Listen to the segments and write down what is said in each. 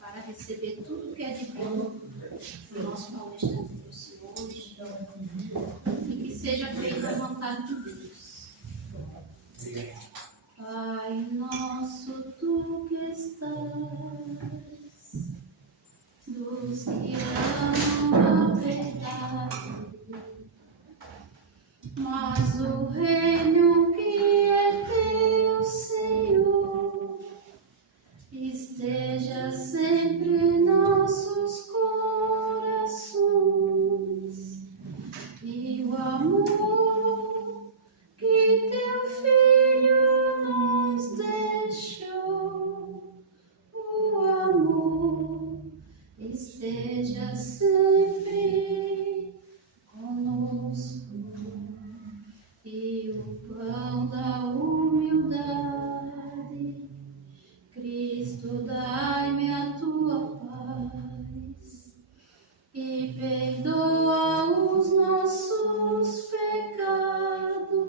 para receber tudo que é de bom do nosso palestra do Senhor hoje, e que seja feita a vontade de Deus. Pai nosso, tu que estás dos que amam a verdade, mas o reino que é teu, Senhor, esteja sempre em nossos corações, e o amor que teu Filho nos deixou, o amor esteja sempre conosco, e o pão da humildade, Cristo, dai-me a tua paz e perdoa os nossos pecados,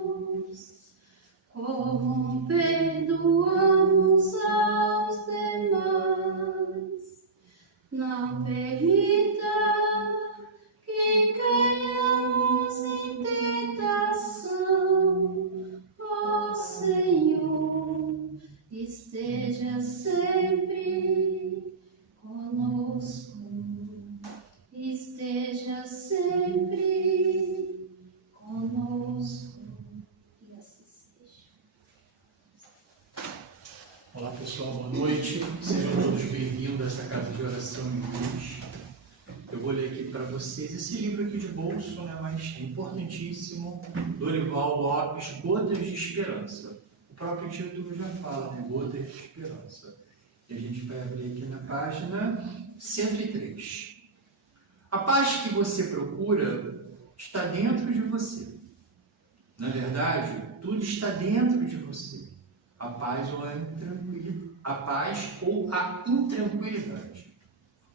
como perdoamos aos demais. Não permita que caiamos em tentação, ó Senhor, esteja sempre conosco, esteja sempre conosco, e assim seja. Olá pessoal, boa noite, sejam todos bem-vindos a essa casa de oração e luz. Eu vou ler aqui para vocês esse livro aqui de bolso, né, mas importantíssimo, Dorival Lopes, Gotas de Esperança. O próprio título já fala, né, Gotas de Esperança. E a gente vai abrir aqui na página 103. A paz que você procura está dentro de você. Na verdade, tudo está dentro de você. A paz ou a intranquilidade,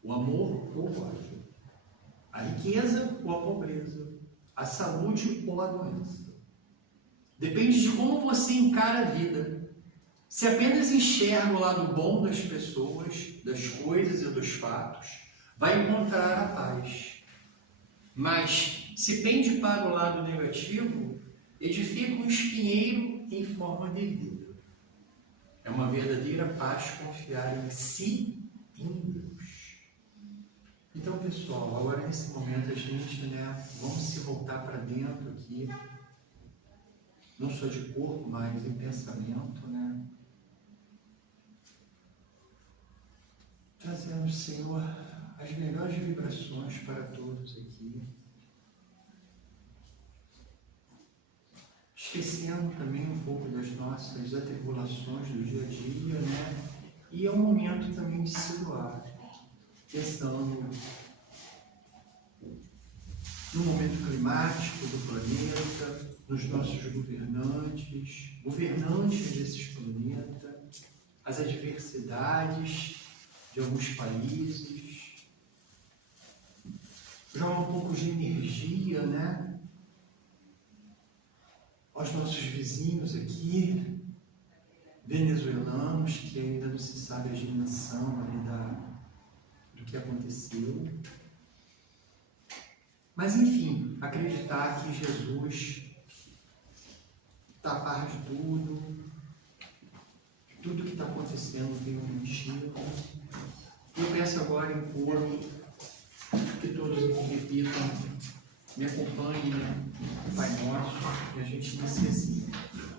o amor ou o ódio, a riqueza ou a pobreza, a saúde ou a doença. Depende de como você encara a vida. Se apenas enxerga o lado bom das pessoas, das coisas e dos fatos, vai encontrar a paz. Mas se pende para o lado negativo, edifica um espinheiro em forma de vida. É uma verdadeira paz confiar em si e em Deus. Então, pessoal, agora nesse momento a gente, vamos se voltar para dentro aqui, não só de corpo, mas em pensamento, trazendo, Senhor, as melhores vibrações para todos aqui. Esquecendo também um pouco das nossas atribulações do dia a dia, E é um momento também de se doar, pensando no momento climático do planeta, nos nossos governantes desses planetas, as adversidades de alguns países, joga um pouco de energia, aos nossos vizinhos aqui, venezuelanos, que ainda não se sabe a dimensão ali do que aconteceu. Mas, enfim, acreditar que Jesus está a par de tudo que está acontecendo tem um motivo. Eu peço agora em coro que todos repitam, me acompanhem, Pai Nosso, e a gente inicia assim.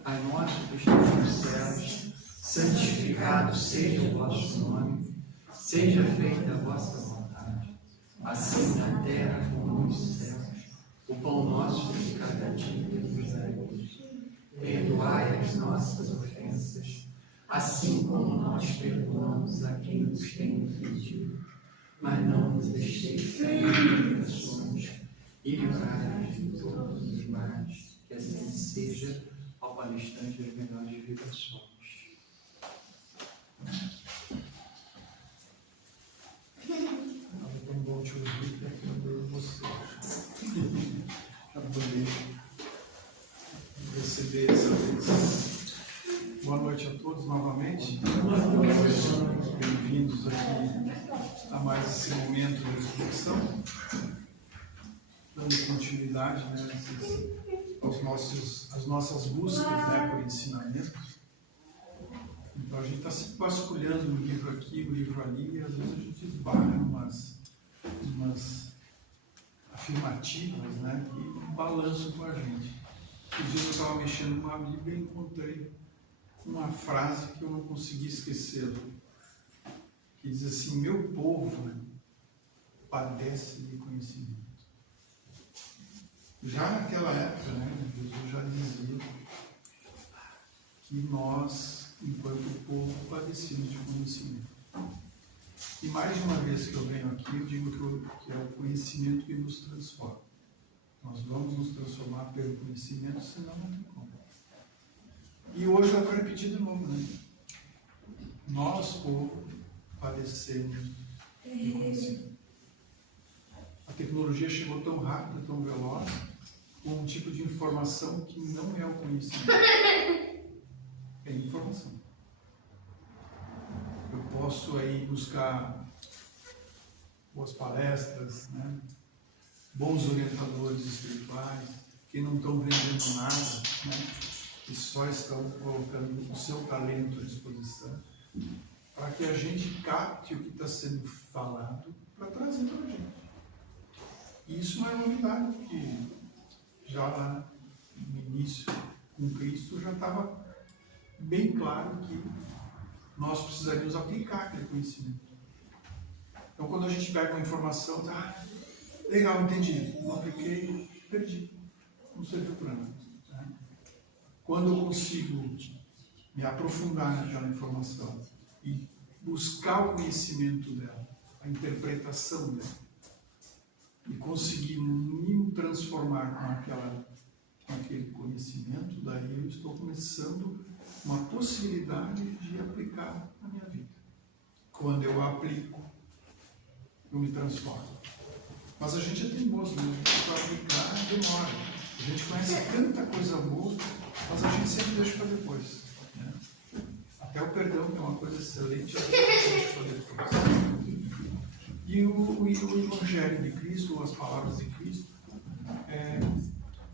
Pai Nosso que estás nos céus, santificado seja o vosso nome, seja feita a vossa vontade, assim na terra como nos céus. O pão nosso de cada dia nos dai hoje. Perdoai as nossas ofensas, assim como nós perdoamos a quem nos tem ofendido. Mas não nos deixeis cair em tentações, e livrai-nos de todos os males, que assim seja, ao palestrante das melhores vibrações. Eu vou te ouvir para atender vocês, para poder receber essa bênção. Boa noite a todos novamente. Boa noite. a mais esse momento de reflexão, dando continuidade, né, às nossas buscas, né, por ensinamentos. Então a gente está se vasculhando um livro aqui, um livro ali, e às vezes a gente esbarra umas afirmativas, né, que balançam com a gente. Um dia eu estava mexendo numa Bíblia e encontrei uma frase que eu não consegui esquecer, que diz assim: meu povo padece de conhecimento. Já naquela época, né, Jesus já dizia que nós, enquanto povo, padecemos de conhecimento. E mais de uma vez que eu venho aqui, eu digo que é o conhecimento que nos transforma. Nós vamos nos transformar pelo conhecimento, senão não tem como. E hoje eu vou repetir de novo, né? Nós, povo, padecemos de conhecimento. A tecnologia chegou tão rápido, tão veloz, com um tipo de informação que não é o conhecimento. É informação. Eu posso aí buscar boas palestras, né? Bons orientadores espirituais, que não estão vendendo nada, né? Que só estão colocando o seu talento à disposição, para que a gente capte o que está sendo falado para trazer para a gente. E isso não é novidade, porque já lá no início, com Cristo, já estava bem claro que nós precisaríamos aplicar aquele conhecimento. Então, quando a gente pega uma informação, legal, entendi, não apliquei, perdi, não serviu para nada. Né? Quando eu consigo me aprofundar naquela informação e buscar o conhecimento dela, a interpretação dela, e conseguir me transformar com aquele conhecimento, daí eu estou começando uma possibilidade de aplicar na minha vida. Quando eu aplico, eu me transformo. Mas a gente tem boas músicas para aplicar, demora. A gente conhece tanta coisa boa, mas a gente sempre deixa para depois. Né? Até o perdão, que é uma coisa excelente, a gente deixa para depois. E o Evangelho de Cristo, as palavras de Cristo,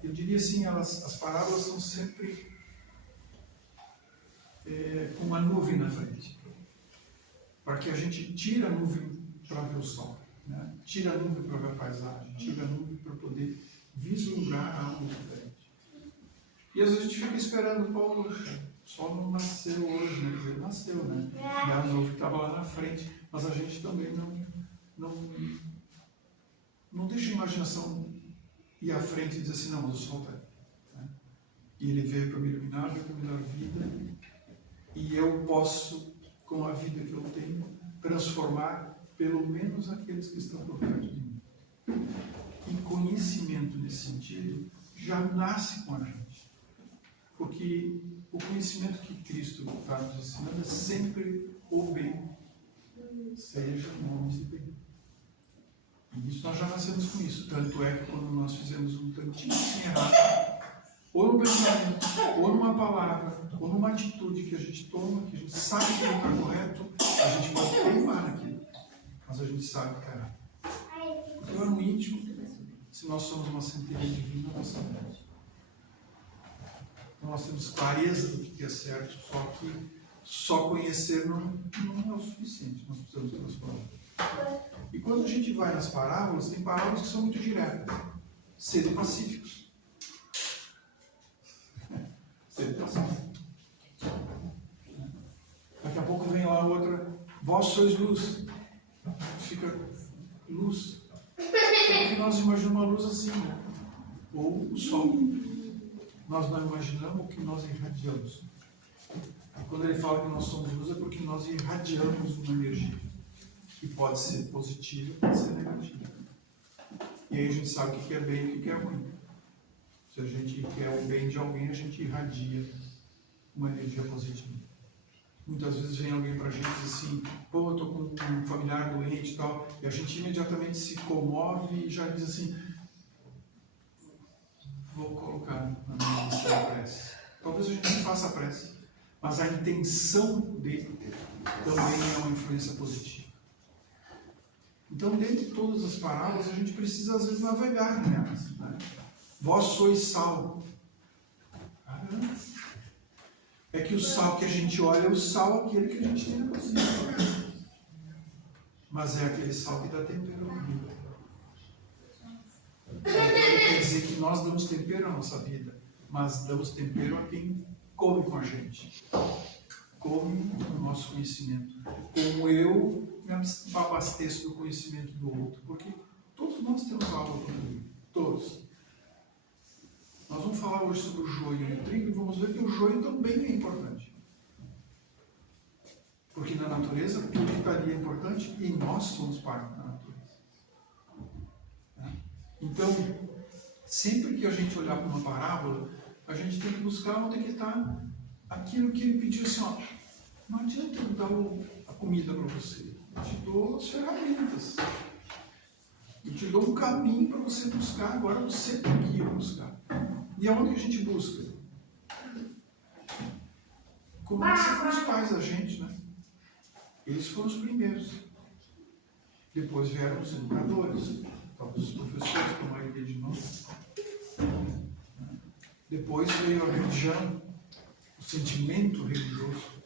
eu diria assim, as parábolas são sempre com uma nuvem na frente, para que a gente tire a nuvem para ver o sol, né? Tira a nuvem para ver a paisagem, tira a nuvem para poder vislumbrar algo diferente. E às vezes a gente fica esperando, poxa, o sol não nasceu hoje, né? Ele nasceu, né? E a nuvem estava lá na frente, mas a gente também não deixa a imaginação ir à frente e dizer assim, não, mas o sol está aí. Né? E ele veio para me iluminar, veio para me dar vida, e eu posso, com a vida que eu tenho, transformar pelo menos aqueles que estão por perto de mim. E conhecimento nesse sentido já nasce com a gente. Porque o conhecimento que Cristo está nos ensinando é sempre o bem, seja homens de bem. E isso nós já nascemos com isso. Tanto é que quando nós fizemos um tantinho assim errado, ou no pensamento, ou numa palavra, ou numa atitude que a gente toma, que a gente sabe que não está correto, a gente pode teimar naquilo. Mas a gente sabe que está errado. Porque lá no íntimo, se nós somos uma centelha divina, nós sabemos. Então nós temos clareza do que é certo, só que só conhecer não é o suficiente, nós precisamos transformar. E quando a gente vai nas parábolas, tem parábolas que são muito diretas. Sede pacíficos. Sede pacíficos. Daqui a pouco vem lá outra, vós sois luz. Fica luz. Porque nós imaginamos uma luz assim, né? Ou o sol. Nós não imaginamos o que nós irradiamos. E quando ele fala que nós somos luz, é porque nós irradiamos uma energia. Que pode ser positiva, pode ser negativa. E aí a gente sabe o que é bem e o que é ruim. Se a gente quer o bem de alguém, a gente irradia uma energia positiva. Muitas vezes vem alguém pra gente e diz assim, pô, eu tô com um familiar doente e tal, e a gente imediatamente se comove e já diz assim, vou colocar na minha lista da prece. Talvez a gente não faça a prece, mas a intenção dele também é uma influência positiva. Então, dentre todas as parábolas, a gente precisa, às vezes, navegar nelas. Né? Vós sois sal. Caramba. É que o sal que a gente olha é o sal aquele que a gente tem na cozinha. Mas é aquele sal que dá tempero à vida. Então, quer dizer que nós damos tempero à nossa vida, mas damos tempero a quem come com a gente. Come o nosso conhecimento. Como eu me abasteço do conhecimento do outro. Porque todos nós temos algo a contribuir. Todos. Nós vamos falar hoje sobre o joio e o trigo e vamos ver que o joio também é importante. Porque na natureza tudo ficaria importante e nós somos parte da natureza. Então, sempre que a gente olhar para uma parábola, a gente tem que buscar onde é que está aquilo que ele pediu assim, ó, não adianta eu dar a comida para você, eu te dou as ferramentas. Eu te dou um caminho para você buscar, agora você tem que ir buscar. E aonde que a gente busca? Começa com os pais da gente, né? Eles foram os primeiros. Depois vieram os educadores, talvez os professores, como a maioria de nós. Depois veio a religião, o sentimento religioso.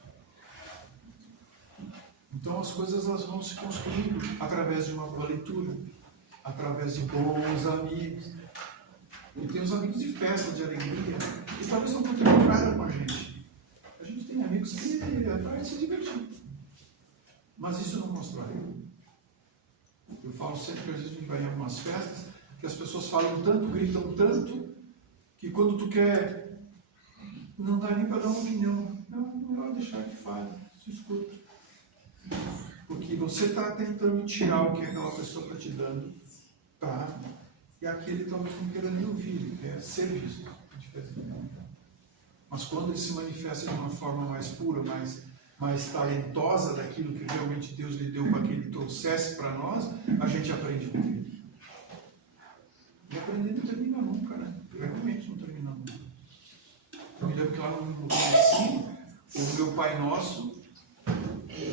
Então as coisas elas vão se construindo através de uma boa leitura, através de bons amigos. E tem os amigos de festa, de alegria, que talvez não contribuam nada com a gente. A gente tem amigos que atraem se divertir. Mas isso não constrói. Eu falo sempre que às vezes a gente vai em algumas festas, que as pessoas falam tanto, gritam tanto, que quando tu quer, não dá nem para dar uma opinião. Não, melhor deixar que fale, se escuta. Porque você está tentando tirar o que aquela pessoa está te dando, tá? E aquele talvez não queira nem ouvir, ele quer ser visto. Mas quando ele se manifesta de uma forma mais pura, mais talentosa daquilo que realmente Deus lhe deu para que ele trouxesse para nós, a gente aprende com ele. E aprender não termina nunca, né? Realmente não termina nunca. Eu me lembro que lá no ensino, o meu Pai Nosso,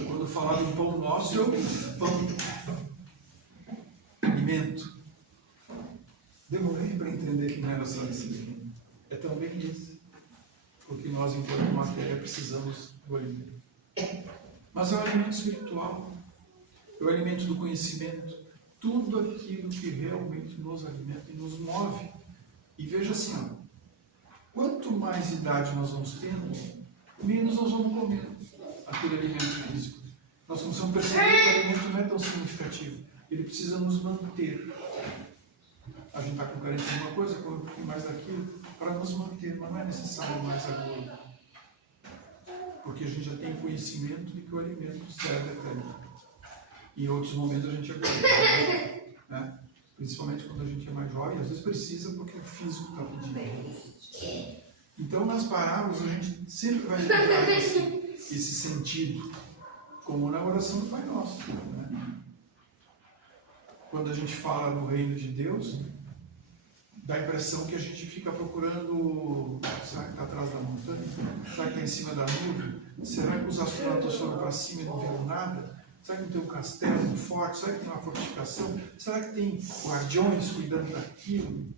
quando falava do pão nosso, eu pão, alimento. Demorei para entender que não era só isso. É também isso. Porque nós, enquanto matéria, precisamos do alimento. Mas é o alimento espiritual, é o alimento do conhecimento, tudo aquilo que realmente nos alimenta e nos move. E veja assim, ó, quanto mais idade nós vamos tendo, menos nós vamos comer aquele alimento físico. Nós começamos a perceber que o alimento não é tão significativo, ele precisa nos manter. A gente está com carência de uma coisa, com um pouquinho mais daquilo, para nos manter, mas não é necessário mais agora. Porque a gente já tem conhecimento de que o alimento serve até ali. Em outros momentos a gente aguenta, né? Principalmente quando a gente é mais jovem, às vezes precisa porque o físico está pedindo. Então nas parábolas a gente sempre vai encontrar esse sentido, como na oração do Pai Nosso. Né? Quando a gente fala do reino de Deus, dá a impressão que a gente fica procurando, será que está atrás da montanha? Será que está em cima da nuvem? Será que os astronautas foram para cima e não viram nada? Será que não tem um castelo, um forte? Será que tem uma fortificação? Será que tem guardiões cuidando daquilo?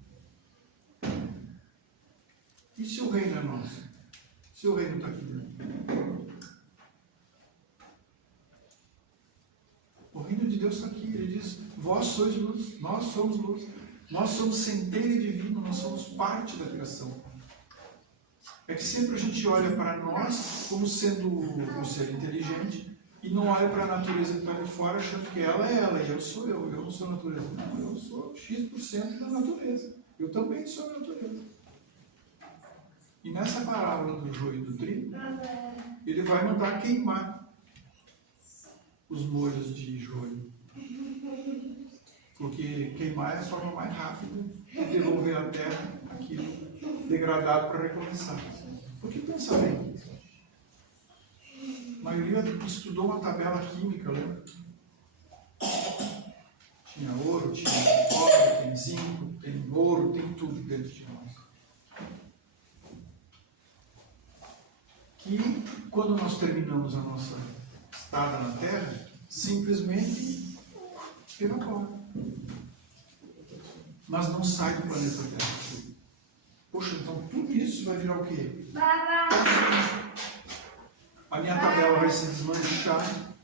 E se o reino é nosso? Se o reino está aqui dentro? O reino de Deus está aqui. Ele diz, vós sois luz, nós somos luz. Nós somos centelha divino, nós somos parte da criação. É que sempre a gente olha para nós como sendo um ser inteligente e não olha para a natureza que está ali fora achando que ela é ela e eu sou eu não sou a natureza. Não, eu sou X% da natureza. Eu também sou a natureza. E nessa parábola do joio e do trigo, ele vai mandar queimar os molhos de joio. Porque queimar é a forma mais rápida de devolver à terra aquilo degradado para recomeçar. Porque pensa bem, a maioria estudou uma tabela química, lembra? Tinha ouro, tinha cobre, tem zinco, tem ouro, tem tudo dentro de nós. Que quando nós terminamos a nossa estada na terra, simplesmente evapora. Mas não sai do planeta Terra. Poxa, então tudo isso vai virar o quê? A minha tabela vai se desmanchar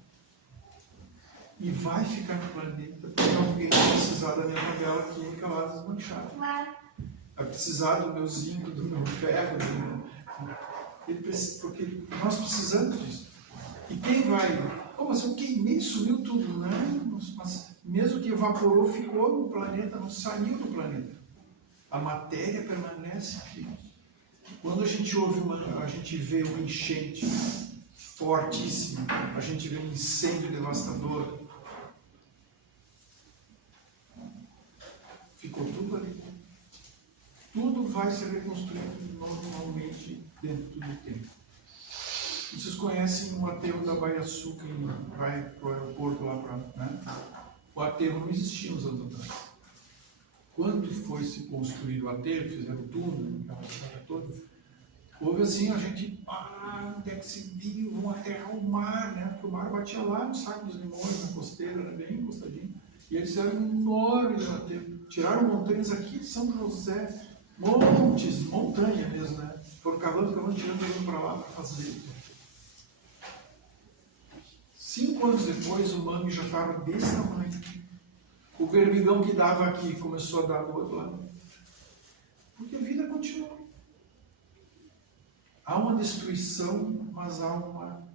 e vai ficar no planeta porque alguém vai precisar da minha tabela química lá desmanchada. Vai precisar do meu zinco, do meu ferro, porque nós precisamos disso. E quem vai? Como assim? Eu queimei, sumiu tudo. Não, mas mesmo que evaporou, ficou no planeta, não saiu do planeta. A matéria permanece aqui. Quando a gente a gente vê uma enchente fortíssima, a gente vê um incêndio devastador, ficou tudo ali. Tudo vai ser reconstruído normalmente dentro do tempo. Vocês conhecem o aterro da Baía Sul, que vai para o aeroporto lá para... Né? O aterro não existia uns anos atrás. Quando foi se construído o aterro, fizeram o túnel, aquela história toda, houve assim, a gente, onde é que se viu, vamos aterrar o mar, né? Porque o mar batia lá no Saco dos Limões, na costeira, era bem encostadinho. E eles fizeram um enorme aterro. Tiraram montanhas aqui de São José, montes, montanha mesmo, né? Foram cavando, tirando para lá para fazer. 5 anos depois, o mangue já estava desse tamanho. O vermigão que dava aqui começou a dar do outro lado. Porque a vida continua. Há uma destruição, mas há uma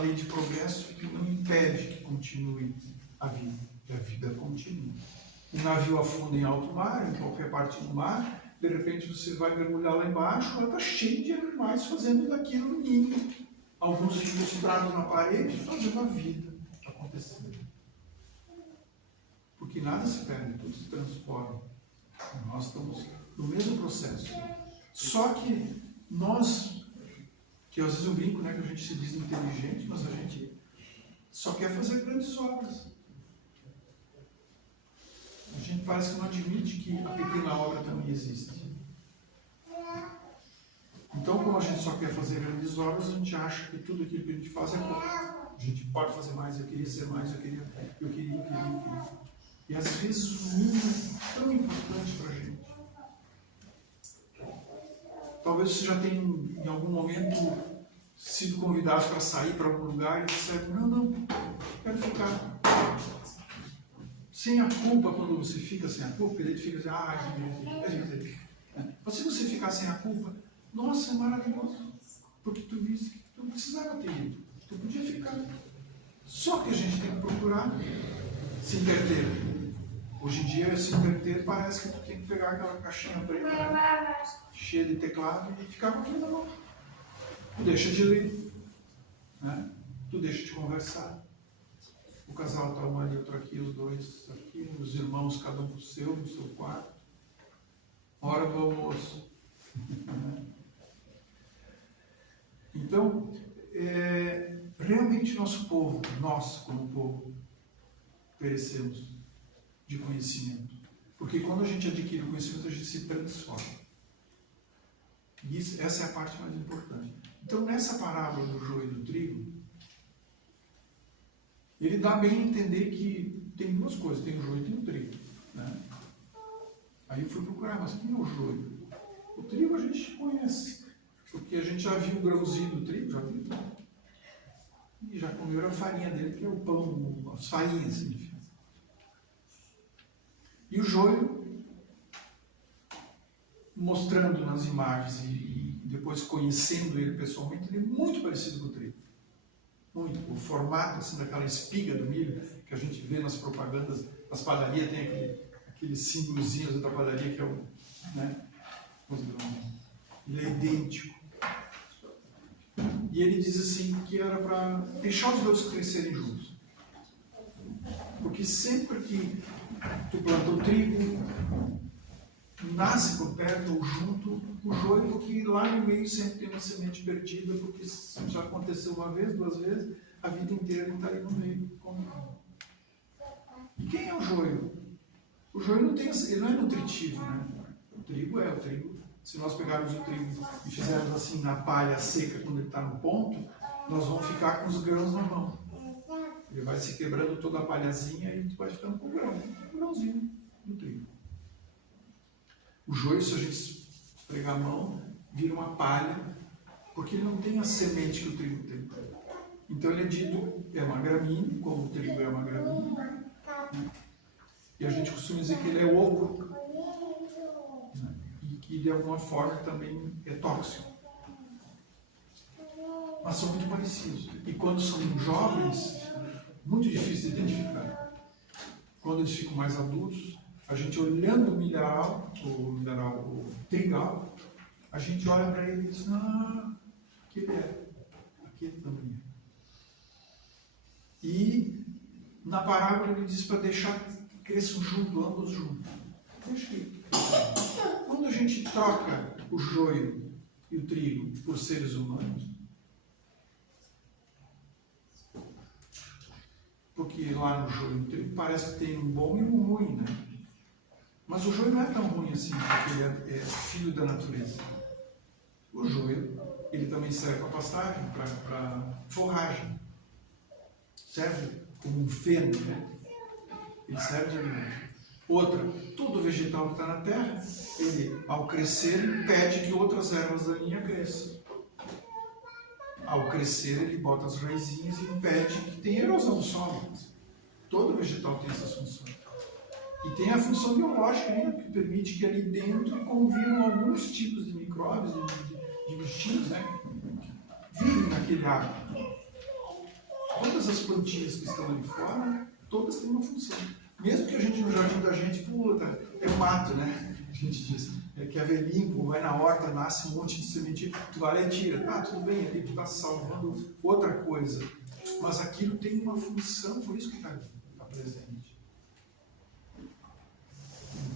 lei de progresso que não impede que continue a vida. E a vida continua. Um navio afunda em alto mar, em qualquer parte do mar, de repente você vai mergulhar lá embaixo, ela está cheia de animais fazendo daquilo um ninho. Alguns ilustrados na parede, fazendo a vida acontecer. Porque nada se perde, tudo se transforma. Nós estamos no mesmo processo. Só que nós, que às vezes eu brinco, né, que a gente se diz inteligente, mas a gente só quer fazer grandes obras. A gente parece que não admite que a pequena obra também existe. Então, como a gente só quer fazer grandes obras, a gente acha que tudo aquilo que a gente faz é pouco. A gente pode fazer mais, eu queria ser mais, eu queria. E às vezes o mínimo é tão importante para a gente. Talvez você já tenha em algum momento sido convidado para sair para algum lugar e disser, não, quero ficar. Sem a culpa, quando você fica sem a culpa, ele fica assim, mas se você ficar sem a culpa, nossa, é maravilhoso. Porque tu viste que tu não precisava ter ido. Tu podia ficar. Só que a gente tem que procurar se interter. Hoje em dia, se interter parece que tu tem que pegar aquela caixinha preta, cheia de teclado, e ficar com aquilo na mão. Tu deixa de ler, né? Tu deixa de conversar. O casal está um ali, outro aqui, os dois aqui, os irmãos, cada um no seu quarto. Hora do almoço. Então, realmente nosso povo, nós como povo, perecemos de conhecimento. Porque quando a gente adquire o conhecimento, a gente se transforma. E essa é a parte mais importante. Então, nessa parábola do joio e do trigo, ele dá bem a entender que tem duas coisas, tem o joio e tem o trigo. Né? Aí eu fui procurar, mas quem é o joio? O trigo a gente conhece, porque a gente já viu o grãozinho do trigo, já viu. E já comeu a farinha dele, que é o pão, as farinhas, enfim. E o joio, mostrando nas imagens e depois conhecendo ele pessoalmente, ele é muito parecido com o trigo. Muito. O formato assim, daquela espiga do milho que a gente vê nas propagandas das padarias, tem aqueles símbolozinhos da padaria que é o... Né? Ele é idêntico. E ele diz assim que era para deixar os dois crescerem juntos. Porque sempre que tu planta o trigo, nasce por perto ou junto o joio, porque lá no meio sempre tem uma semente perdida, porque já aconteceu uma vez, 2 vezes, a vida inteira ele está ali no meio. E quem é o joio? O joio não tem, ele não é nutritivo, né? O trigo é o trigo. Se nós pegarmos o trigo e fizermos assim na palha seca, quando ele está no ponto, nós vamos ficar com os grãos na mão. Ele vai se quebrando toda a palhazinha e vai ficando com o grão, um grãozinho do trigo. O joio, se a gente esfregar a mão, vira uma palha, porque ele não tem a semente que o trigo tem. Então ele é dito, é uma gramínea, como o trigo é uma gramínea. E a gente costuma dizer que ele é oco, né? E que de alguma forma também é tóxico. Mas são muito parecidos. E quando são jovens, muito difícil de identificar. Quando eles ficam mais adultos, a gente olhando o trigal, a gente olha para ele e diz, aquele é, aquele também é. E na parábola ele diz para deixar que cresçam junto, ambos juntos. Deixa aí. Quando a gente troca o joio e o trigo por seres humanos, porque lá no joio e no trigo parece que tem um bom e um ruim, né? Mas o joio não é tão ruim assim, porque ele é filho da natureza. O joio, ele também serve para pastagem, para forragem. Serve como um feno, né? Ele serve de alimento. Outra, todo vegetal que está na terra, ele, ao crescer, impede que outras ervas daninhas cresçam. Ao crescer, ele bota as raizinhas e impede que tenha erosão do solo. Todo vegetal tem essas funções. E tem a função biológica ainda, que permite que ali dentro convivam alguns tipos de micróbios, de bichinhos, né? Que vivem naquele ar. Todas as plantinhas que estão ali fora, todas têm uma função. Mesmo que a gente no jardim da gente, puta, é um mato, né? A gente diz, que é limpo, vai na horta, nasce um monte de sementinha, tu vai lá e tira. Tá, tudo bem, ali tu está salvando outra coisa. Mas aquilo tem uma função, por isso que está presente.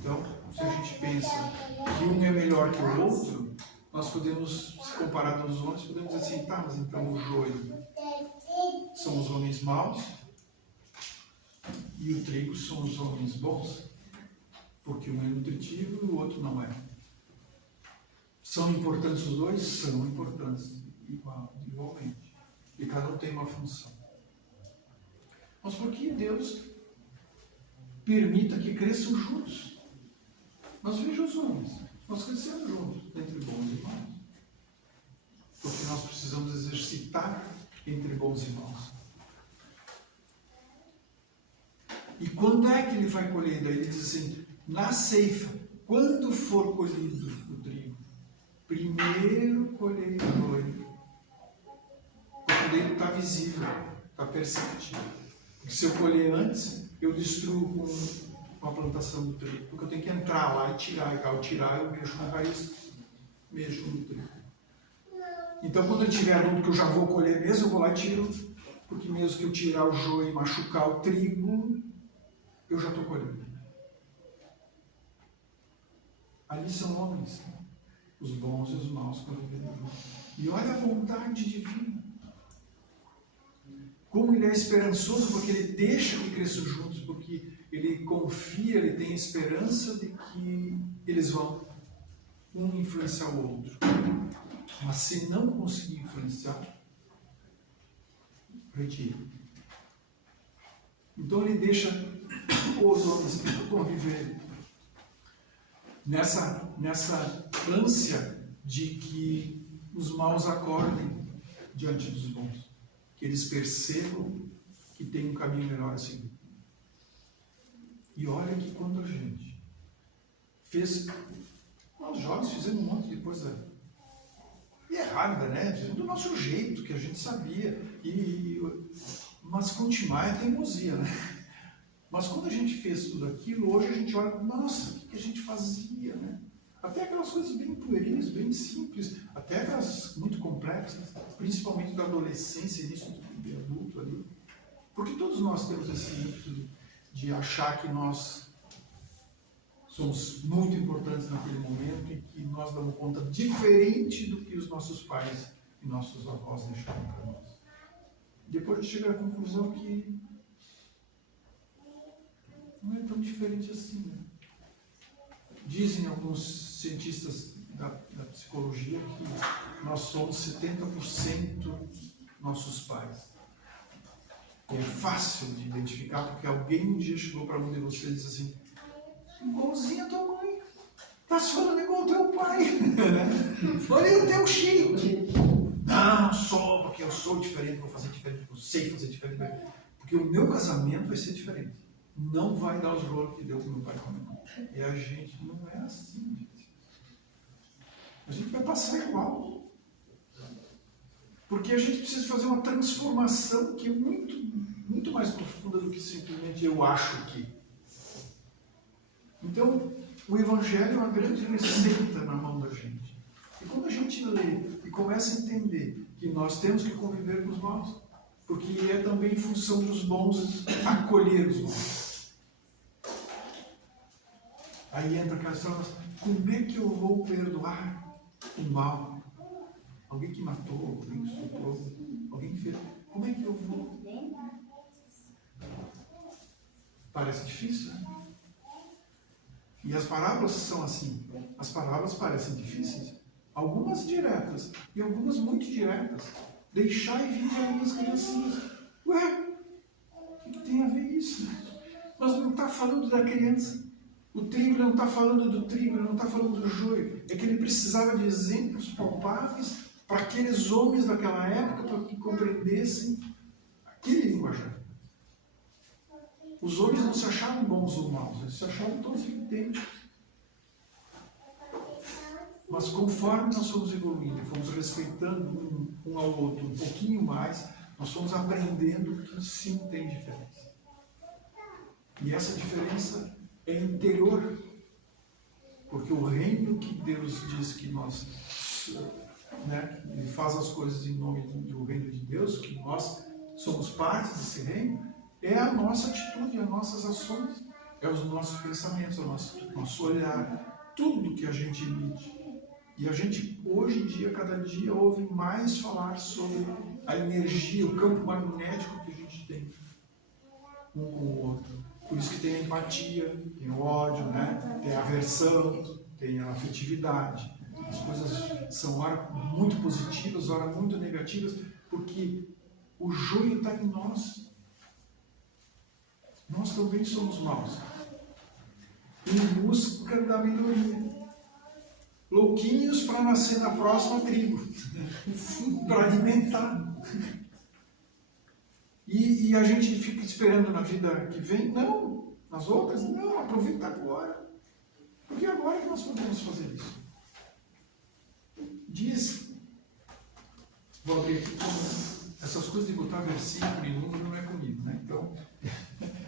Então, se a gente pensa que um é melhor que o outro, nós podemos, se comparar dos homens, podemos dizer assim, tá, mas então o joio são os homens maus e o trigo são os homens bons, porque um é nutritivo e o outro não é. São importantes os dois? São importantes igualmente. E cada um tem uma função. Mas por que Deus permita que cresçam juntos? Nós vejamos os homens, nós crescemos juntos, entre bons e maus. Porque nós precisamos exercitar entre bons e maus. E quando é que ele vai colher? Daí ele diz assim, na ceifa, quando for colhido o trigo, primeiro colhei o joio. Porque daí está visível, está perceptível. Porque se eu colher antes, eu destruo com a plantação do trigo. Porque eu tenho que entrar lá e tirar. E ao tirar, eu mexo na raiz, mexo no trigo. Então, quando eu tiver adulto que eu já vou colher mesmo, eu vou lá e tiro. Porque mesmo que eu tirar o joio e machucar o trigo, eu já estou colhendo. Ali são homens, os bons e os maus convivendo juntos. E olha a vontade divina. Como ele é esperançoso, porque ele deixa que cresçam juntos, porque ele confia, ele tem esperança de que eles vão um influenciar o outro. Mas se não conseguir influenciar, retira. Então ele deixa os homens conviver nessa ânsia de que os maus acordem diante dos bons, que eles percebam que tem um caminho melhor a seguir. E olha que quando a gente fez, nós jovens fizemos um monte de coisa errada, né? Do nosso jeito, que a gente sabia, mas continuar é teimosia, né? Mas quando a gente fez tudo aquilo, hoje a gente olha, nossa, o que a gente fazia, né? Até aquelas coisas bem pueris, bem simples, até aquelas muito complexas, principalmente da adolescência, início de adulto ali. Porque todos nós temos esse ímpeto de achar que nós somos muito importantes naquele momento e que nós damos conta diferente do que os nossos pais e nossos avós deixaram para nós. Depois a gente chega à conclusão que não é tão diferente assim, né? Dizem alguns cientistas da psicologia que nós somos 70% nossos pais. que é fácil de identificar, porque alguém um dia chegou para um de vocês e disse assim: igualzinho a tua mãe, estás falando igual ao teu pai, olha o teu jeito. Não sou, porque eu sou diferente, vou fazer diferente, eu sei fazer diferente, porque o meu casamento vai ser diferente. Não vai dar os rolos que deu com meu pai e com a minha mãe. E a gente não é assim, gente. A gente vai passar igual. Porque a gente precisa fazer uma transformação que é muito mais profunda do que simplesmente eu acho que. Então, o Evangelho é uma grande receita na mão da gente. E quando a gente lê e começa a entender que nós temos que conviver com os maus, porque é também função dos bons acolher os maus. Aí entra aquela história: como é que eu vou perdoar o mal? Alguém que matou, alguém que estuprou, alguém que fez. Como é que eu vou? Parece difícil, né? E as parábolas são assim. As parábolas parecem difíceis. Algumas diretas e algumas muito diretas. Deixai vir as minhas criancinhas. Ué, o que tem a ver isso? Nós não está falando da criança. O trigo não está falando do trigo, não está falando do joio. É que ele precisava de exemplos palpáveis para aqueles homens daquela época, para que compreendessem aquele linguajar. Os homens não se achavam bons ou maus, eles se achavam todos idênticos. Mas conforme nós fomos evoluindo, fomos respeitando um ao outro um pouquinho mais, nós fomos aprendendo que sim tem diferença. E essa diferença é interior. Porque o reino que Deus diz que nós... Ele faz as coisas em nome do reino de Deus, que nós somos parte desse reino, é a nossa atitude, as nossas ações, é os nossos pensamentos, o nosso olhar, tudo que a gente emite. E a gente, hoje em dia, cada dia, ouve mais falar sobre a energia, o campo magnético que a gente tem um com o outro. Por isso que tem a empatia, tem o ódio, tem a aversão, tem a afetividade. As coisas são ora muito positivas, ora muito negativas, porque o joio está em nós. Nós também somos maus. Em busca da melhoria. Louquinhos para nascer na próxima tribo. Para alimentar. E a gente fica esperando na vida que vem? Não. Nas outras? Não. Aproveita agora. Porque é agora que nós podemos fazer isso. Diz, vou abrir aqui, essas coisas de botar versículo e número não é comigo, né? Então,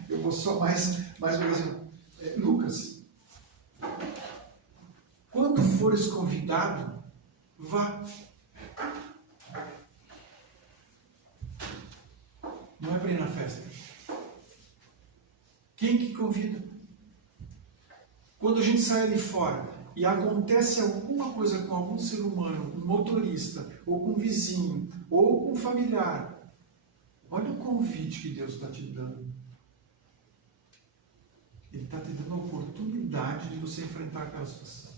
eu vou só mais uma vez. Lucas, quando fores convidado, vá. Não é para ir na festa. Quem que convida? Quando a gente sai ali fora e acontece alguma coisa com algum ser humano, um motorista, ou com um vizinho, ou com um familiar, olha o convite que Deus está te dando. Ele está te dando a oportunidade de você enfrentar aquela situação.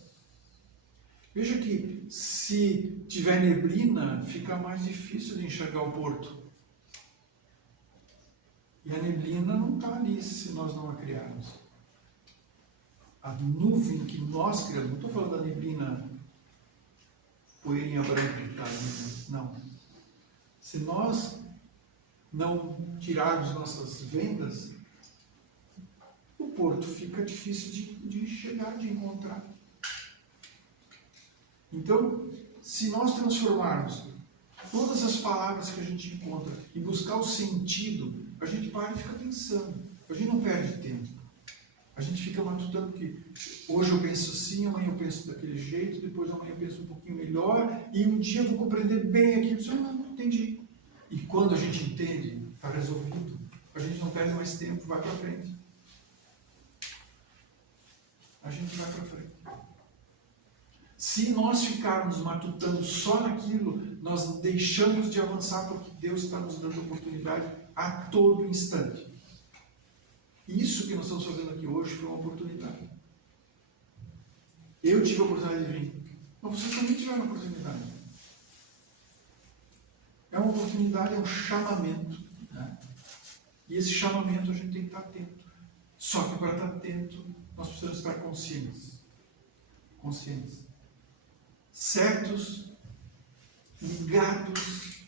Veja que se tiver neblina, fica mais difícil de enxergar o porto. E a neblina não está ali se nós não a criarmos. A nuvem que nós criamos, não estou falando da neblina poeirinha branca que está ali, não. Se nós não tirarmos nossas vendas, o porto fica difícil de chegar, de encontrar. Então, se nós transformarmos todas as palavras que a gente encontra e buscar o sentido, a gente para e fica pensando. A gente não perde tempo. A gente fica matutando que hoje eu penso assim, amanhã eu penso daquele jeito, depois amanhã eu penso um pouquinho melhor, e um dia eu vou compreender bem aquilo. Eu não entendi. E quando a gente entende, está resolvido. A gente não perde mais tempo, vai para frente. A gente vai para frente. Se nós ficarmos matutando só naquilo, nós deixamos de avançar, porque Deus está nos dando oportunidade a todo instante. Isso que nós estamos fazendo aqui hoje foi uma oportunidade. Eu tive a oportunidade de vir, mas vocês também tiveram a oportunidade. É uma oportunidade, é um chamamento. Né? E esse chamamento a gente tem que estar atento. Só que para estar atento, nós precisamos estar conscientes. Conscientes. Certos, ligados,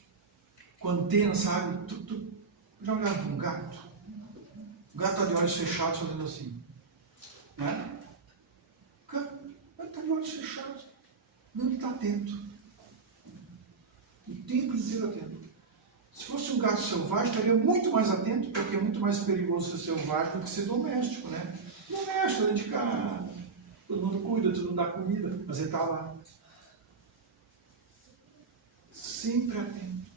com antena, sabe? Tu já olharam para um gato? O gato está de olhos fechados fazendo assim. Não é? O gato está de olhos fechados. Não está atento. O tempo inteiro atento. Se fosse um gato selvagem, estaria muito mais atento, porque é muito mais perigoso ser selvagem do que ser doméstico, né? Doméstico, dentro de casa, todo mundo cuida, todo mundo dá comida, mas ele está lá. Sempre atento.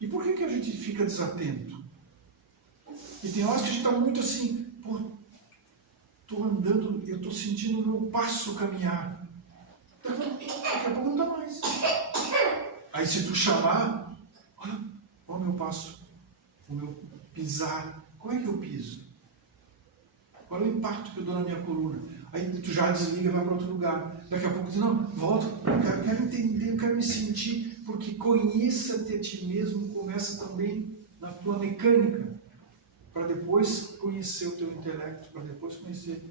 E por que a gente fica desatento? E tem horas que a gente está muito assim, pô, estou andando, eu estou sentindo o meu passo caminhar. Daqui a pouco não dá mais. Aí se tu chamar, olha o meu passo, o meu pisar, como é que eu piso? Qual é o impacto que eu dou na minha coluna? Aí tu já desliga e vai para outro lugar. Daqui a pouco tu não, volta, eu quero entender, eu quero me sentir, porque conheça-te a ti mesmo, começa também na tua mecânica, para depois conhecer o teu intelecto, para depois conhecer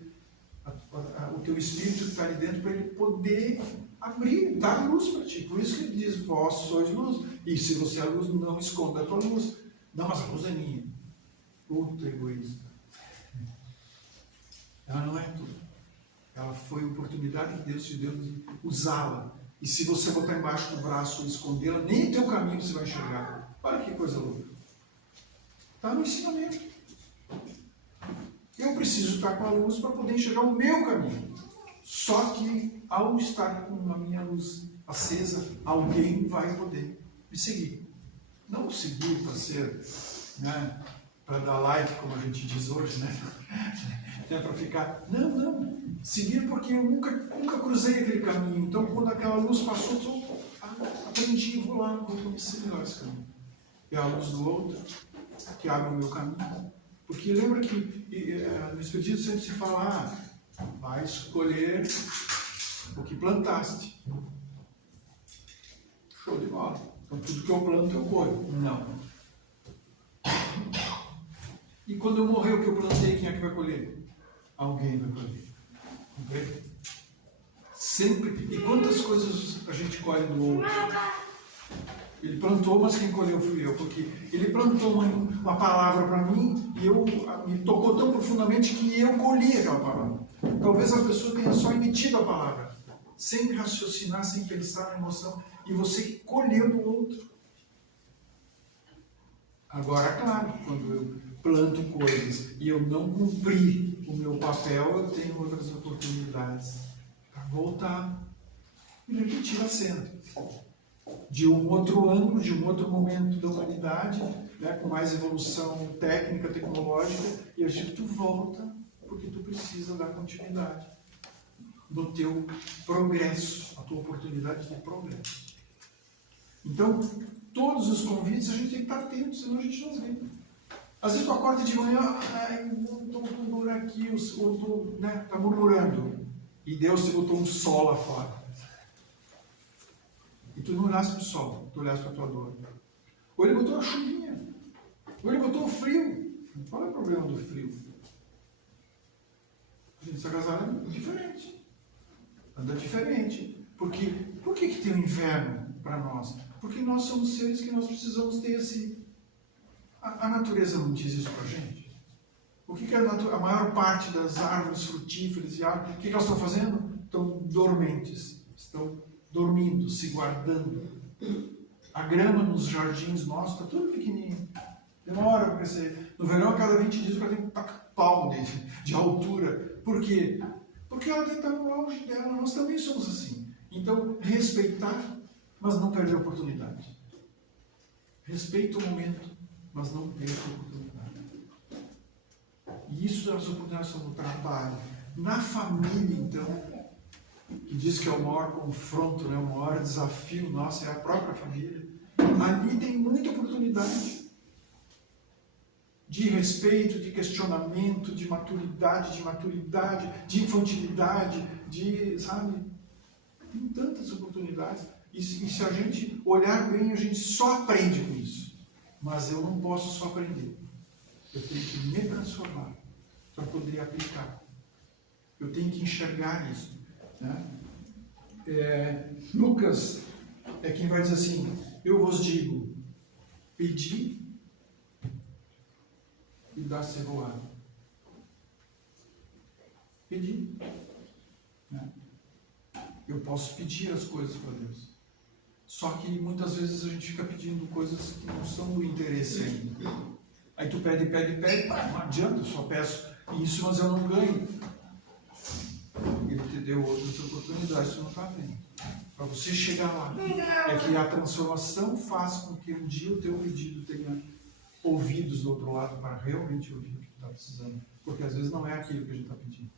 o teu espírito que está ali dentro, para ele poder abrir, dar luz para ti. Por isso que ele diz, vós sois luz, e se você é luz, não esconda a tua luz. Não, mas a luz é minha. Outro egoísta. Ela não é tudo. Ela foi a oportunidade que Deus te deu de usá-la. E se você botar embaixo do braço ou escondê-la, nem o teu caminho você vai enxergar. Olha que coisa louca. Está no ensinamento. Eu preciso estar com a luz para poder enxergar o meu caminho. Só que, ao estar com a minha luz acesa, alguém vai poder me seguir. Não seguir para ser, né, para dar like, como a gente diz hoje, né? Para ficar. Não. Seguir porque eu nunca cruzei aquele caminho. Então, quando aquela luz passou, eu aprendi e vou lá, vou conhecer melhor esse caminho. É a luz do outro que abre o meu caminho. Porque lembra que no Espiritismo sempre se fala, vai escolher o que plantaste. Show de bola. Então tudo que eu planto eu colho. Não. E quando eu morrer o que eu plantei, quem é que vai colher? Alguém vai colher. Ok? Sempre. E quantas coisas a gente colhe do outro? Ele plantou, mas quem colheu fui eu, porque ele plantou uma palavra para mim e me tocou tão profundamente que eu colhi aquela palavra. Talvez a pessoa tenha só emitido a palavra, sem raciocinar, sem pensar na emoção, e você colheu do outro. Agora, claro, quando eu planto coisas e eu não cumpri o meu papel, eu tenho outras oportunidades para voltar e repetir a cena. De um outro ângulo, de um outro momento da humanidade, né, com mais evolução técnica, tecnológica, e a gente tu volta porque tu precisa dar continuidade no teu progresso, a tua oportunidade de progresso. Então, todos os convites a gente tem que estar atento, senão a gente não vê. Às vezes tu acorda de manhã, eu estou com aqui, ou estou, né, tá murmurando, e Deus te botou um sol lá fora. E tu não olhasse para o sol, tu olhasse para a tua dor. Ou ele botou a chuvinha, ou ele botou o frio. Qual é o problema do frio? A gente se agasalha diferente. Anda diferente. Por que tem o inverno para nós? Porque nós somos seres que nós precisamos ter esse... A natureza não diz isso para a gente? O que a maior parte das árvores frutíferas e árvores, o que elas estão fazendo? Estão dormentes, estão dormindo, se guardando. A grama nos jardins nossos está tudo pequenininho. Demora para crescer. No verão, a cada 20 dias, ela tem um palmo de altura. Por quê? Porque ela tem que estar no auge dela. Nós também somos assim. Então, respeitar, mas não perder a oportunidade. Respeita o momento, mas não perca a oportunidade. E isso, as oportunidades são no trabalho. Na família, então, que diz que é o maior confronto, né, o maior desafio nosso, é a própria família. Ali tem muita oportunidade de respeito, de questionamento, de maturidade, de infantilidade, sabe? Tem tantas oportunidades. E se a gente olhar bem, a gente só aprende com isso. Mas eu não posso só aprender. Eu tenho que me transformar para poder aplicar. Eu tenho que enxergar isso. Né? Lucas é quem vai dizer assim: eu vos digo, pedi e dar-se-vos-á. Pedir. Né? Eu posso pedir as coisas para Deus. Só que muitas vezes a gente fica pedindo coisas que não são do interesse ainda. Aí tu pede, não adianta, eu só peço isso, mas eu não ganho. Ele te deu outras oportunidades, tu não está vendo. Para você chegar lá, é que a transformação faz com que um dia o teu pedido tenha ouvidos do outro lado para realmente ouvir o que tu está precisando. Porque às vezes não é aquilo que a gente está pedindo.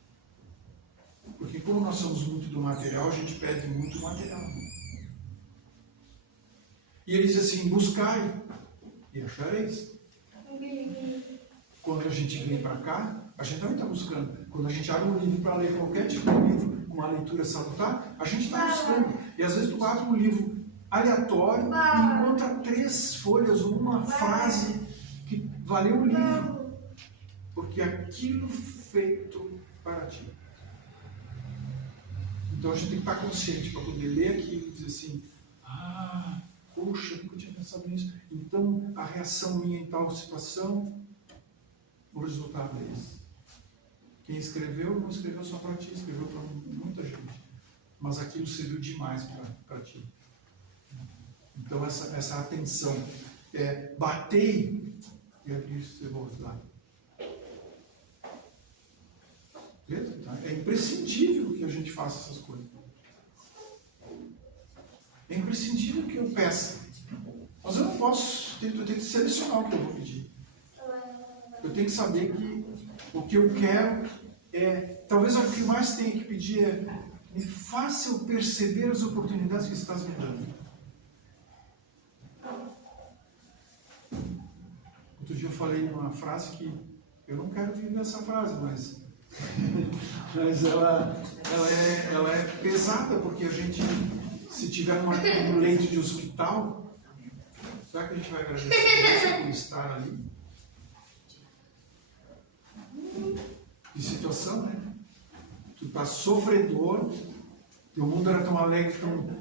Porque como nós somos muito do material, a gente pede muito material. E ele diz assim: buscai e achareis. Quando a gente vem para cá, a gente também está buscando. Quando a gente abre um livro para ler qualquer tipo de livro, uma leitura salutar, a gente está buscando. E às vezes tu abre um livro aleatório e encontra 3 folhas ou uma frase que valeu o livro. Porque aquilo feito para ti. Então a gente tem que estar consciente para poder ler aquilo e dizer assim: ah, poxa, nunca tinha pensado nisso. Então a reação minha em tal situação, o resultado é esse. Quem escreveu não escreveu só para ti, escreveu para muita gente. Mas aquilo serviu demais para ti. Então essa atenção é batei e abrir-se-vos lá. É imprescindível que a gente faça essas coisas. É imprescindível que eu peça. Mas eu não posso, eu tenho que selecionar o que eu vou pedir. Eu tenho que saber que o que eu quero talvez o que mais tenho que pedir é: me faça eu perceber as oportunidades que estás me dando. Outro dia eu falei uma frase que eu não quero viver essa frase, mas ela é pesada, porque a gente, se tiver um leito de hospital, será que a gente vai agradecer por estar ali? Que situação, né? Tu está sofredor, teu mundo era tão alegre,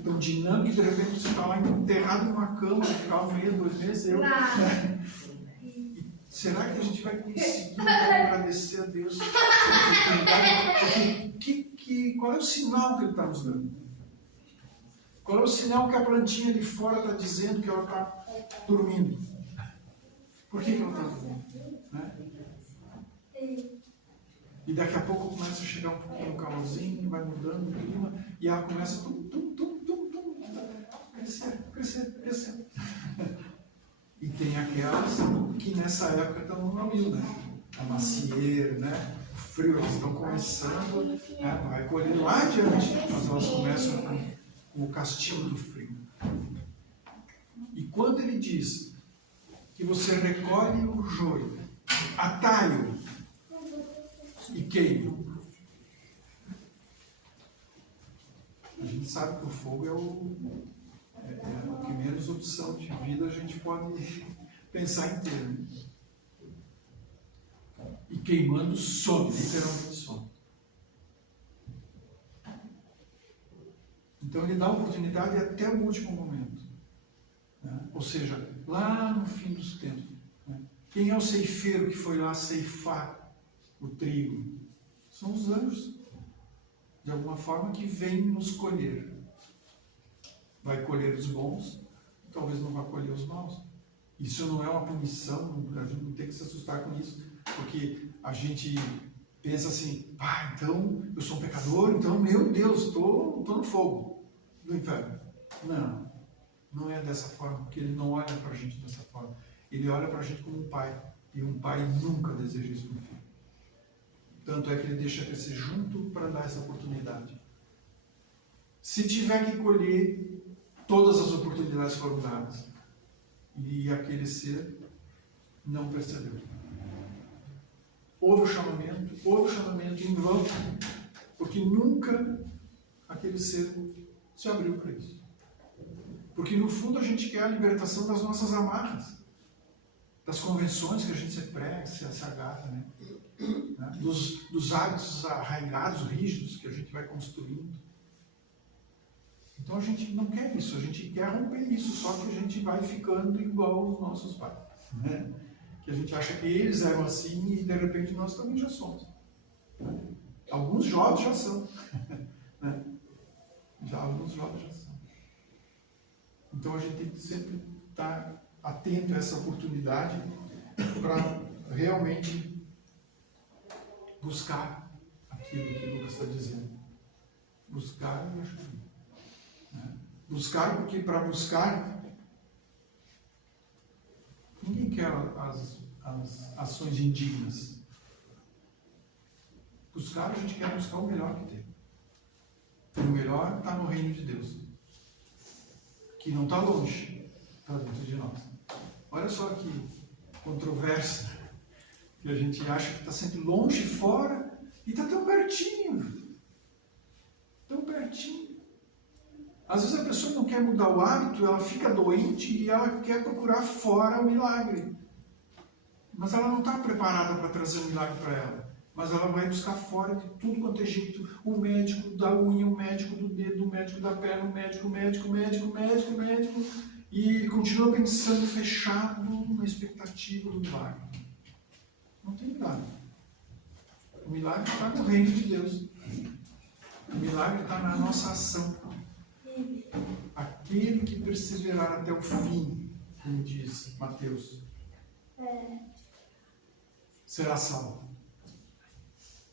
tão dinâmico, e de repente você está lá enterrado numa cama, vai ficar 1 mês, 2 meses, será que a gente vai conseguir agradecer a Deus pela oportunidade? Qual é o sinal que Ele está nos dando? Qual é o sinal que a plantinha de fora está dizendo que ela está dormindo? Por que ela está dormindo? Né? E daqui a pouco começa a chegar um pouquinho o calorzinho, vai mudando o clima, e ela começa crescer. E tem aquelas que nessa época estão no mamilo, né? A macieira, né? O frio, elas estão começando, né? Vai colher lá adiante, mas elas começam com o castigo do frio. E quando ele diz que você recolhe o joio, atalha-o e queima, a gente sabe que o fogo é o que menos opção de vida a gente pode pensar em ter. Né? E queimando some, literalmente some. Então ele dá a oportunidade até o último momento. Né? Ou seja, lá no fim dos tempos. Né? Quem é o ceifeiro que foi lá ceifar o trigo? São os anjos. De alguma forma que vêm nos colher. Vai colher os bons, talvez não vá colher os maus. Isso não é uma punição, a gente não tem que se assustar com isso, porque a gente pensa assim: então eu sou um pecador, então, meu Deus, estou no fogo do inferno. Não é dessa forma, porque Ele não olha para a gente dessa forma. Ele olha para a gente como um pai, e um pai nunca deseja isso para o filho. Tanto é que Ele deixa crescer junto para dar essa oportunidade. Se tiver que colher, todas as oportunidades foram dadas. E aquele ser não percebeu. Houve o chamamento em vão, porque nunca aquele ser se abriu para isso. Porque no fundo a gente quer a libertação das nossas amarras. das convenções que a gente se prega, se agarra, né? Dos hábitos arraigados, rígidos que a gente vai construindo. Então a gente não quer isso, a gente quer romper isso, só que a gente vai ficando igual aos nossos pais, né? Que a gente acha que eles eram assim e de repente nós também já somos. Alguns jovens já são, né? Alguns jovens já são. Então a gente tem que sempre estar atento a essa oportunidade para realmente buscar aquilo que o Lucas está dizendo. Buscar e achar. Né? Buscar, porque para buscar, ninguém quer as ações indignas. Buscar, a gente quer buscar o melhor que tem. E o melhor está no reino de Deus, que não está longe, está dentro de nós. Olha só que controvérsia, que a gente acha que está sempre longe, fora, e está tão pertinho. Tão pertinho. Às vezes a pessoa não quer mudar o hábito, ela fica doente e ela quer procurar fora o milagre. Mas ela não está preparada para trazer o milagre para ela. Mas ela vai buscar fora de tudo quanto é jeito. O médico da unha, o médico do dedo, o médico da perna, o médico, e continua pensando fechado na expectativa do milagre. Não tem milagre. O milagre está no reino de Deus. O milagre está na nossa ação. Aquele que perseverar até o fim, como diz Mateus, será salvo.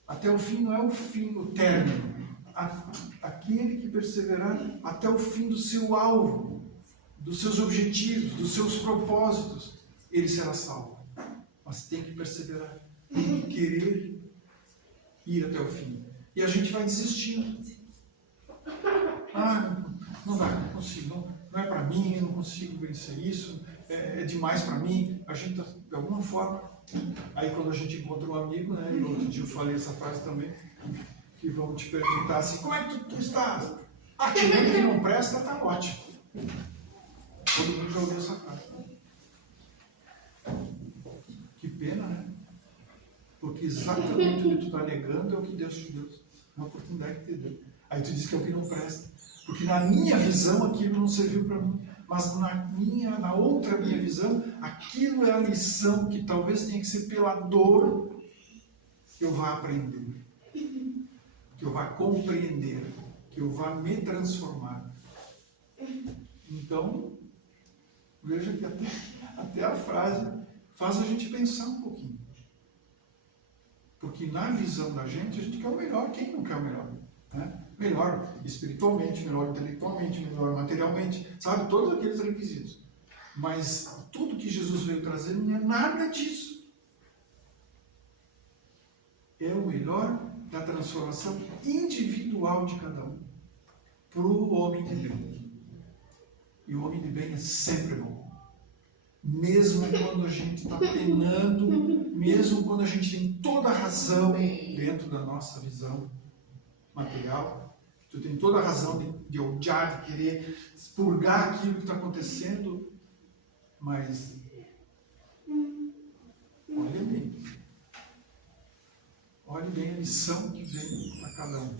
Até o fim não é o fim, o término. Aquele que perseverar até o fim do seu alvo, dos seus objetivos, dos seus propósitos, ele será salvo. Mas tem que perseverar, tem que querer ir até o fim. E a gente vai desistindo. Não vai, não consigo, não é para mim, eu não consigo vencer isso, é demais para mim. A gente, de alguma forma, aí quando a gente encontra um amigo, né, e outro dia eu falei essa frase também, que vão te perguntar assim, como é que tu estás? Aquele que não presta está ótimo. Todo mundo já ouviu essa frase. Que pena, né? Porque exatamente o que tu está negando é o que Deus te deu. Uma oportunidade que te deu. Aí tu diz que é o que não presta. Porque na minha visão aquilo não serviu para mim. Mas na outra minha visão, aquilo é a lição que talvez tenha que ser pela dor que eu vá aprender. Que eu vá compreender. Que eu vá me transformar. Então, veja que até a frase faz a gente pensar um pouquinho. Porque na visão da gente, a gente quer o melhor. Quem não quer o melhor? Né? Melhor espiritualmente, melhor intelectualmente, melhor materialmente, sabe? Todos aqueles requisitos. Mas tudo que Jesus veio trazer não é nada disso. É o melhor da transformação individual de cada um para o homem de bem. E o homem de bem é sempre bom. Mesmo quando a gente está penando, mesmo quando a gente tem toda a razão dentro da nossa visão material, tu tem toda a razão de odiar, de querer expurgar aquilo que está acontecendo, mas olhe bem a lição que vem para cada um.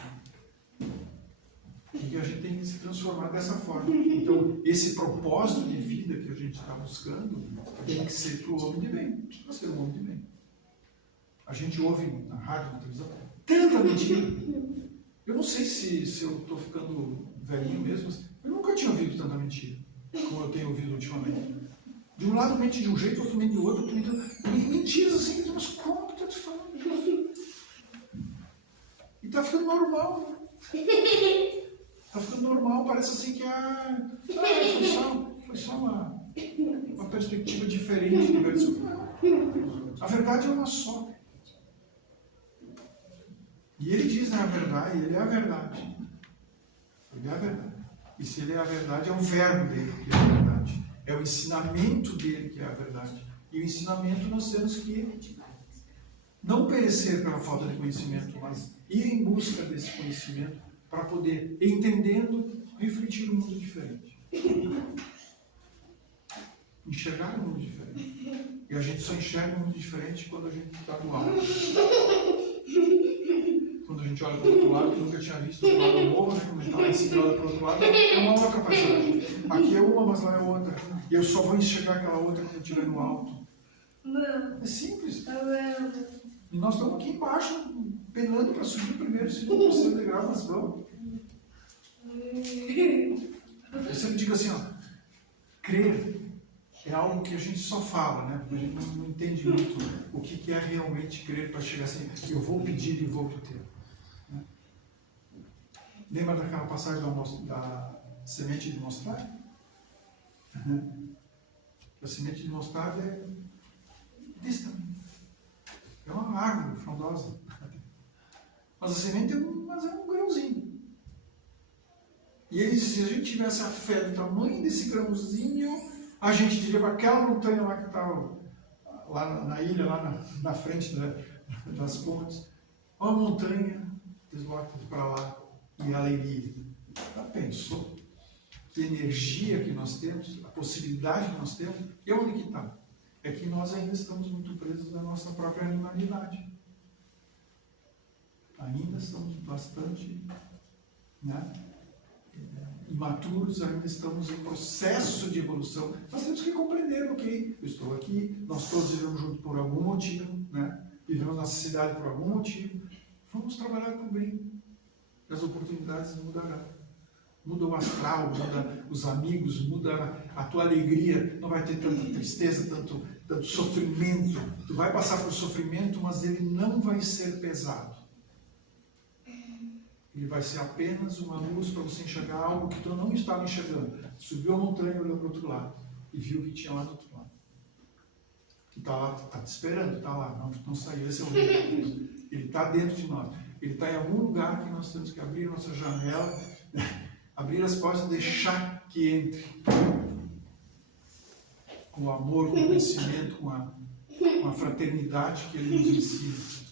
E a gente tem que se transformar dessa forma. Então, esse propósito de vida que a gente está buscando tem que ser para o homem de bem, para ser um homem de bem. A gente ouve na rádio, na televisão, tanta mentira. Eu não sei se eu estou ficando velhinho mesmo, mas eu nunca tinha ouvido tanta mentira como eu tenho ouvido ultimamente. De um lado mente de um jeito, outro mente do outro, mentiras assim, mas como que está te falando isso? E está ficando normal, né? Está ficando normal, parece assim que foi só uma perspectiva diferente do verso. Não. A verdade é uma só. E ele diz, né, a verdade, ele é a verdade. Ele é a verdade. E se ele é a verdade, é o verbo dele que é a verdade. É o ensinamento dele que é a verdade. E o ensinamento nós temos que não perecer pela falta de conhecimento, mas ir em busca desse conhecimento para poder, entendendo, refletir um mundo diferente. Enxergar um mundo diferente. E a gente só enxerga muito diferente quando a gente está do alto. Quando a gente olha para o outro lado, que nunca tinha visto do lado do morro, né? Quando a gente está lá em cima e olha para o outro lado, é uma outra paisagem. Aqui é uma, mas lá é outra. E eu só vou enxergar aquela outra quando eu estiver no alto. É simples. E nós estamos aqui embaixo, penando para subir o primeiro, o segundo, o terceiro degrau, mas vamos. Eu sempre digo assim, ó, crer é algo que a gente só fala, né? A gente não entende muito o que é realmente crer para chegar assim, eu vou pedir e vou obter. Né? Lembra daquela passagem da semente de mostarda? A semente de mostarda é desse tamanho. É uma árvore frondosa. Mas a semente é um grãozinho. E ele disse, se a gente tivesse a fé do tamanho desse grãozinho, a gente diria para aquela montanha lá que está lá na ilha, lá na frente das pontes, uma montanha, desloca para lá e alegria. Já pensou? Que energia que nós temos, a possibilidade que nós temos, e onde que está? É que nós ainda estamos muito presos na nossa própria animalidade. Ainda estamos bastante, né, imaturos, ainda estamos em processo de evolução. Nós temos que compreender, ok, eu estou aqui, nós todos vivemos juntos por algum motivo, né? Vivemos nossa cidade por algum motivo. Vamos trabalhar com o bem. As oportunidades mudarão. Muda o astral, muda os amigos, muda a tua alegria. Não vai ter tanta tristeza, tanto sofrimento. Tu vai passar por sofrimento, mas ele não vai ser pesado. Ele vai ser apenas uma luz para você enxergar algo que tu não estava enxergando. Subiu a montanha, olhou para o outro lado e viu o que tinha lá do outro lado. Que está lá, está te esperando, está lá, não saiu. Esse é o reino de Deus. Ele está dentro de nós. Ele está em algum lugar que nós temos que abrir a nossa janela, abrir as portas e deixar que entre. Com o amor, com o conhecimento, com a fraternidade que ele nos ensina.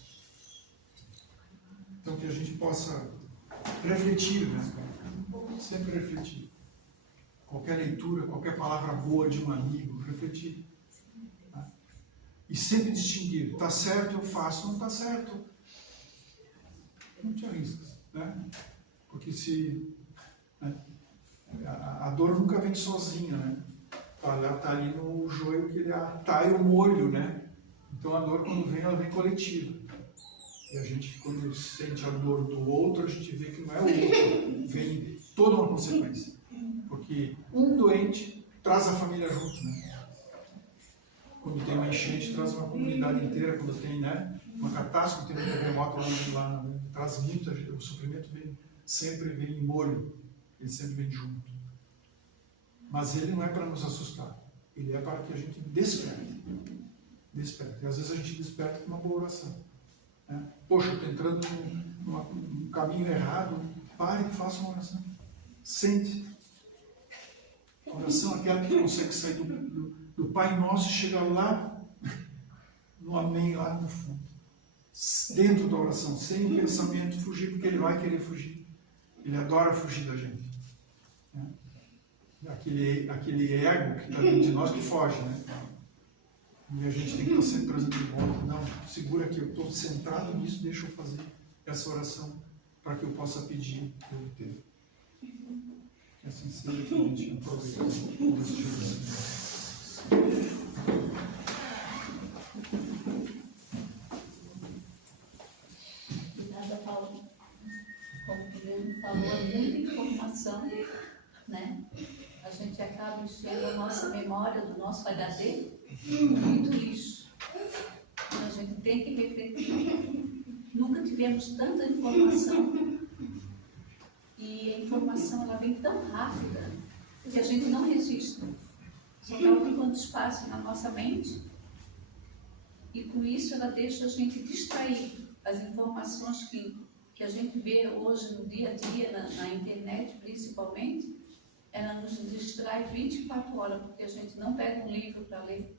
Então que a gente possa refletir, né? Sempre refletir. Qualquer leitura, qualquer palavra boa de um amigo, refletir. Tá? E sempre distinguir. Está certo, eu faço. Não está certo, não te arriscas. Né? Porque se... Né? A dor nunca vem sozinha, né? Ela está ali no joio que ele atai o molho, né? Então a dor, quando vem, ela vem coletiva. E a gente, quando sente a dor do outro, a gente vê que não é o outro, vem toda uma consequência. Porque um doente traz a família junto, né? Quando tem uma enchente, traz uma comunidade inteira. Quando tem, né, uma catástrofe, tem um terremoto lá, traz muita gente. O sofrimento sempre vem em molho, ele sempre vem junto. Mas ele não é para nos assustar, ele é para que a gente desperte. E às vezes a gente desperta com uma boa oração. Poxa, eu estou entrando num caminho errado. Pare e faça uma oração. Sente. A oração é aquela que consegue sair do Pai Nosso e chegar lá no Amém, lá no fundo. Dentro da oração, sem o pensamento fugir, porque ele vai querer fugir. Ele adora fugir da gente. Aquele ego que está dentro de nós que foge, né? E a gente tem que estar sempre trazendo de volta. Não, segura aqui, eu estou centrado nisso, deixa eu fazer essa oração para que eu possa pedir e obter. Que assim seja, que a gente aproveite desse Jesus. Obrigada, Paulo. Como o Guilherme falou, é muita informação, né? A gente acaba enchendo a nossa memória do nosso HD, muito lixo. Então a gente tem que refletir. Nunca tivemos tanta informação. E a informação ela vem tão rápida que a gente não resiste. Só está ocupando espaço na nossa mente. E com isso ela deixa a gente distraído. As informações que a gente vê hoje no dia a dia, na internet principalmente, ela nos distrai 24 horas, porque a gente não pega um livro para ler.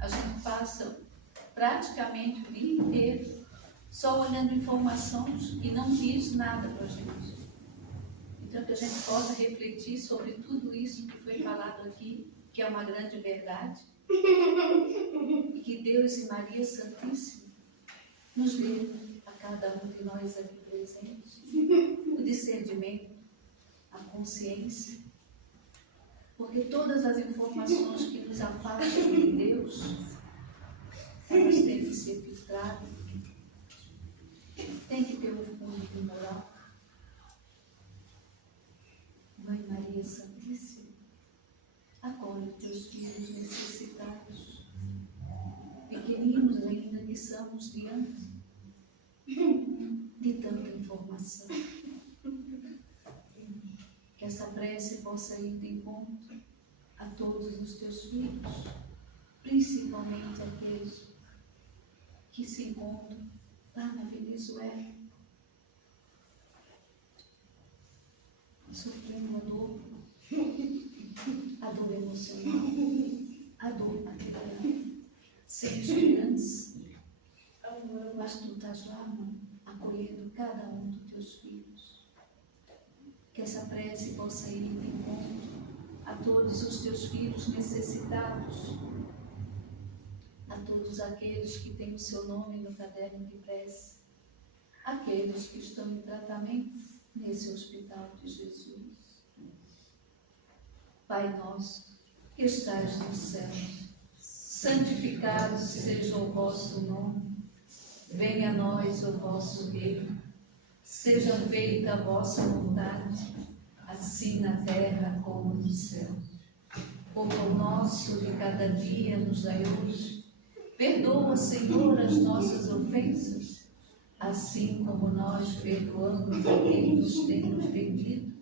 A gente passa praticamente o dia inteiro só olhando informações e não diz nada para a gente. Então, que a gente possa refletir sobre tudo isso que foi falado aqui, que é uma grande verdade, E que Deus e Maria Santíssima nos dê a cada um de nós aqui presentes o discernimento, a consciência, porque todas as informações que nos afastam de Deus, elas têm que ser filtradas, tem que ter um fundo de moral. Mãe Maria Santíssima, acolhe os teus filhos necessitados, pequeninos ainda que somos diante de tanta informação. Que essa prece possa ir de encontro a todos os teus filhos, principalmente aqueles que se encontram lá na Venezuela, sofrendo a dor emocional, a dor material, sem esperança. Mas tu estás lá, mãe, acolhendo cada um dos teus filhos. Que essa prece possa ir de encontro a todos os teus filhos necessitados, a todos aqueles que têm o seu nome no caderno de prece, aqueles que estão em tratamento nesse hospital de Jesus. Pai nosso, que estais nos céus, santificado seja o vosso nome, venha a nós o vosso reino, seja feita a vossa vontade, assim na terra como no céu. O pão nosso de cada dia nos dai hoje. Perdoa, Senhor, as nossas ofensas, assim como nós perdoamos a quem nos tem ofendido.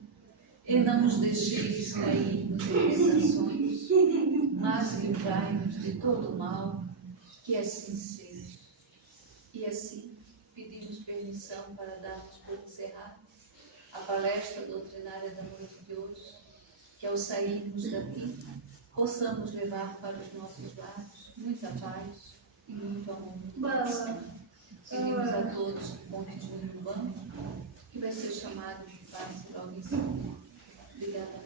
E não nos deixeis cair em tentações, mas livrai-nos de todo mal, que assim seja. E assim, pedimos permissão para darmos por encerrada a palestra doutrinária da noite de hoje, que ao sairmos daqui, possamos levar para os nossos lares muita paz e muito amor no coração. Pedimos a todos que continuem no banco, que vai ser chamado de paz e provisão. Obrigada.